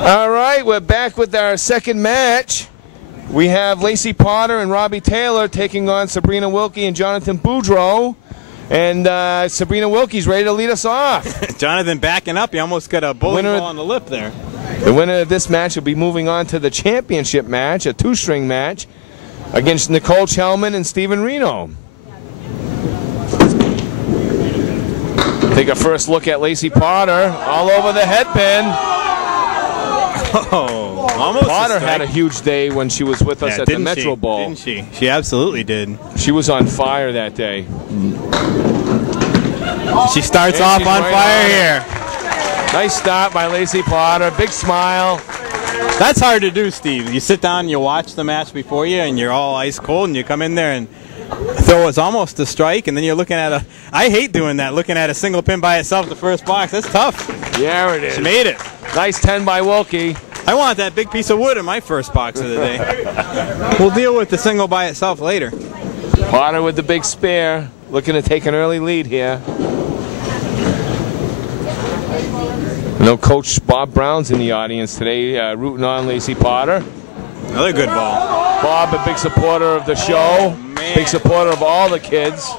All right, we're back with our second match. We have Lacey Potter and Robbie Taylor taking on Sabrina Wilkie and Jonathan Boudreau. And Sabrina Wilkie's ready to lead us off. Jonathan backing up. He almost got a bowling ball on the lip there. The winner of this match will be moving on to the championship match, a two-string match, against Nicole Chelman and Steven Reno. Take a first look at Lacey Potter, all over the headpin. Oh, almost. Potter had a huge day when she was with us at the Metro Bowl. Didn't she? She absolutely did. She was on fire that day. She starts off on fire here. Nice start by Lacey Potter. Big smile. That's hard to do, Steve. You sit down and you watch the match before you, and you're all ice cold, and you come in there and throw it's almost a strike, and then you're looking at a. I hate doing that. Looking at a single pin by itself, the first box. That's tough. Yeah, it is. She made it. Nice 10 by Wilkie. I want that big piece of wood in my first box of the day. We'll deal with the single by itself later. Potter with the big spare, looking to take an early lead here. I know Coach Bob Brown's in the audience today, rooting on Lacey Potter. Another good ball. Bob, a big supporter of the show, big supporter of all the kids.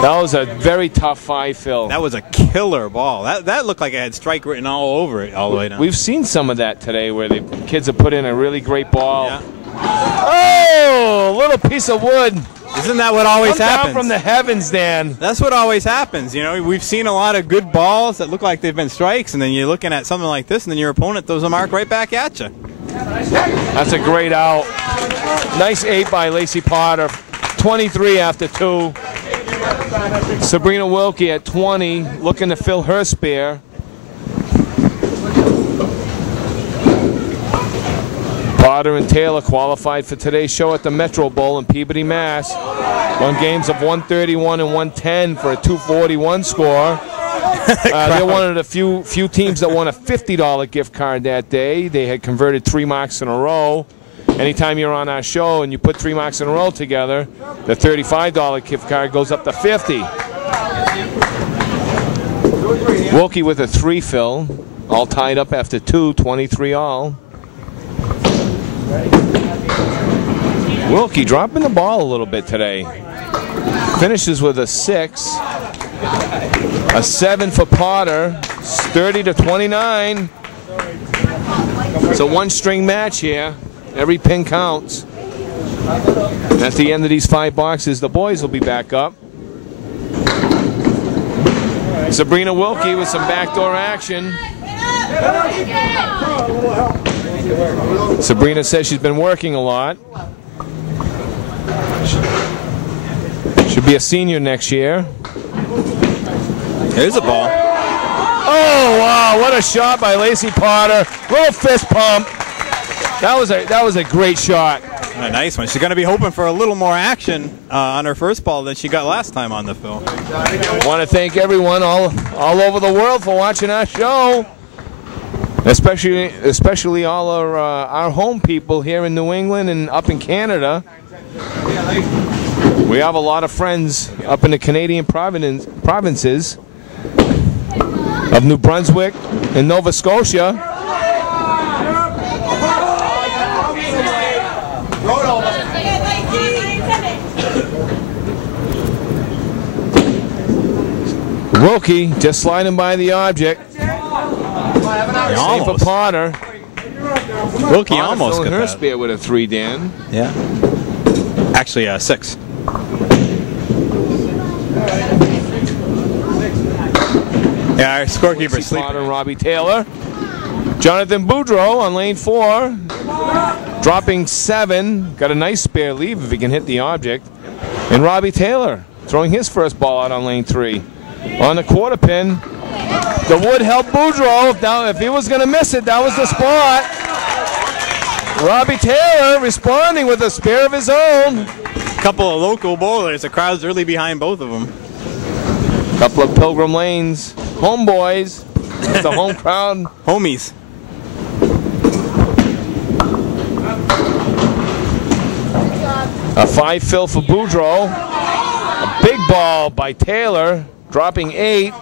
That was a very tough 5-fill. That was a killer ball. That looked like it had strike written all over it all the way down. We've seen some of that today where the kids have put in a really great ball. Yeah. Oh, a little piece of wood. Isn't that what always happens? Down from the heavens, Dan. That's what always happens. You know, we've seen a lot of good balls that look like they've been strikes, and then you're looking at something like this, and then your opponent throws a mark right back at you. That's a great out. Nice 8 by Lacey Potter. 23 after 2. Sabrina Wilkie at 20, looking to fill her spare. Potter and Taylor qualified for today's show at the Metro Bowl in Peabody, Mass. Won games of 131 and 110 for a 241 score. They're one of the few teams that won a $50 gift card that day. They had converted 3 marks in a row. Anytime you're on our show and you put 3 marks in a row together, the $35 gift card goes up to $50. Wilkie with a 3-fill, all tied up after 2, 23 all. Wilkie dropping the ball a little bit today. Finishes with a 6. A 7 for Potter, 30-29. It's a one-string match here. Every pin counts. At the end of these 5 boxes, the boys will be back up. Sabrina Wilkie with some backdoor action. Sabrina says she's been working a lot. Should be a senior next year. Here's a ball. Oh, wow, what a shot by Lacey Potter. Little fist pump. That was a great shot. A nice one. She's going to be hoping for a little more action on her first ball than she got last time on the fill. I want to thank everyone all over the world for watching our show, especially all our home people here in New England and up in Canada. We have a lot of friends up in the Canadian provinces of New Brunswick and Nova Scotia. Wilkie just sliding by the object. Safe for Potter. Wilkie almost got her that. spear with a 3, Dan. Yeah. Actually, 6. Yeah, our scorekeeper sleeping. Potter and Robbie Taylor. Jonathan Boudreau on lane 4. Dropping 7. Got a nice spare leave if he can hit the object. And Robbie Taylor throwing his first ball out on lane 3. On the quarter pin. The wood helped Boudreau. Now, if he was going to miss it, that was the spot. Robbie Taylor responding with a spare of his own. A couple of local bowlers. The crowd's really behind both of them. Couple of Pilgrim Lanes homeboys. The home crowd. Homies. A 5-fill for Boudreau. A big ball by Taylor, dropping 8.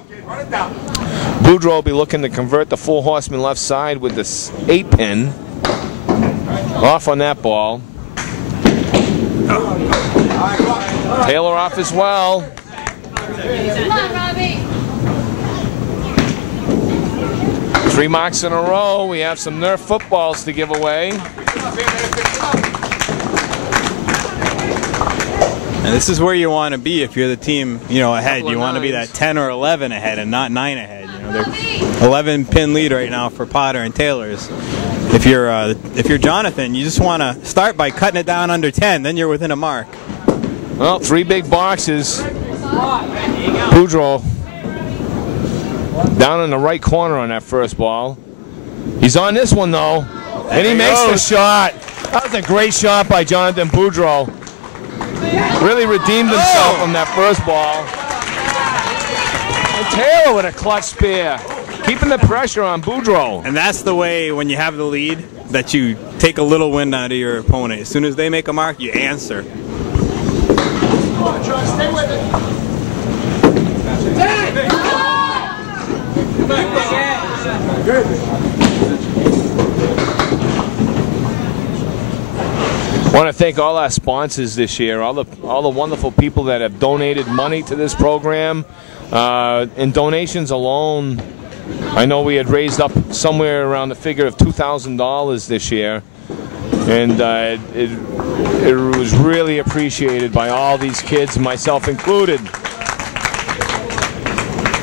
Boudreaux will be looking to convert the 4 horseman left side with this 8-pin. Off on that ball. Taylor off as well. Come on, Robbie. 3 marks in a row. We have some Nerf footballs to give away. And this is where you want to be if you're the team, ahead. You want to be that 10 or 11 ahead and not 9 ahead. They're 11-pin lead right now for Potter and Taylor's. If you're Jonathan, you just want to start by cutting it down under 10. Then you're within a mark. Well, 3 big boxes. Boudreaux down in the right corner on that first ball. He's on this one though, and he makes the shot. That was a great shot by Jonathan Boudreaux. Really redeemed himself from that first ball. And Taylor with a clutch spear, keeping the pressure on Boudreaux. And that's the way, when you have the lead, that you take a little wind out of your opponent. As soon as they make a mark, you answer. Stay with it. I want to thank all our sponsors this year, all the wonderful people that have donated money to this program. In donations alone, I know we had raised up somewhere around the figure of $2,000 this year, and it was really appreciated by all these kids, myself included.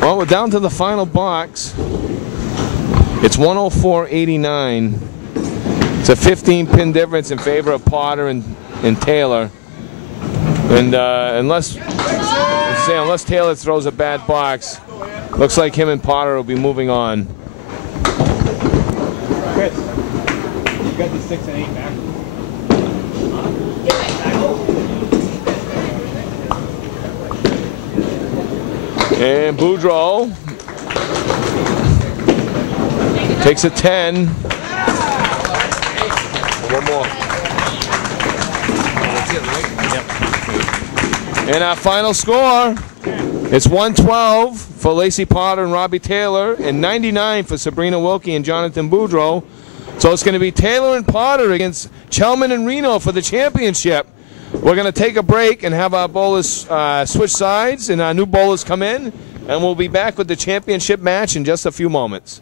Well, we're down to the final box. It's 104.89. It's a 15-pin difference in favor of Potter and Taylor. And unless Taylor throws a bad box, looks like him and Potter will be moving on. Chris, you got the 6 and 8 back. And Boudreaux takes a 10. One more. And our final score, it's 112 for Lacey Potter and Robbie Taylor, and 99 for Sabrina Wilkie and Jonathan Boudreaux. So it's going to be Taylor and Potter against Chelman and Reno for the championship. We're going to take a break and have our bowlers switch sides and our new bowlers come in, and we'll be back with the championship match in just a few moments.